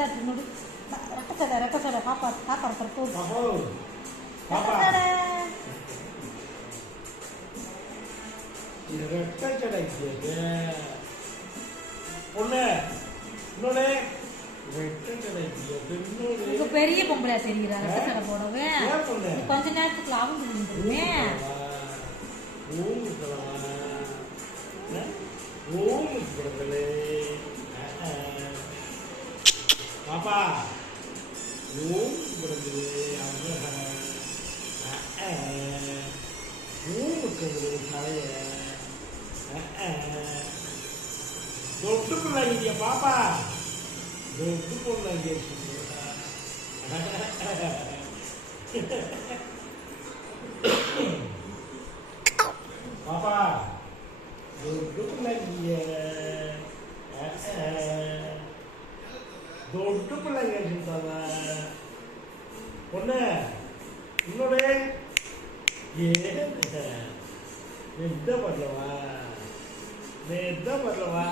ನೋಡಿ ರಕ್ಕ ಸಡ ಪಾಪ ಪಾಪ ತರ್ಬೋದು பெரிய பொம்பளையா தெரிகிறா ரெட்ட சடை போடவே கொஞ்ச நேரத்துக்கு லாபம் முடிஞ்சிருமே பாப்பா தொட்டு பிள்ளைங்க பாப்பா தொட்டு பிள்ளைங்க பாப்பா தொட்டு பிள்ளைங்க தொட்டு பிள்ளைங்க பொண்ணு இன்னொரு என்ன பண்ணலவா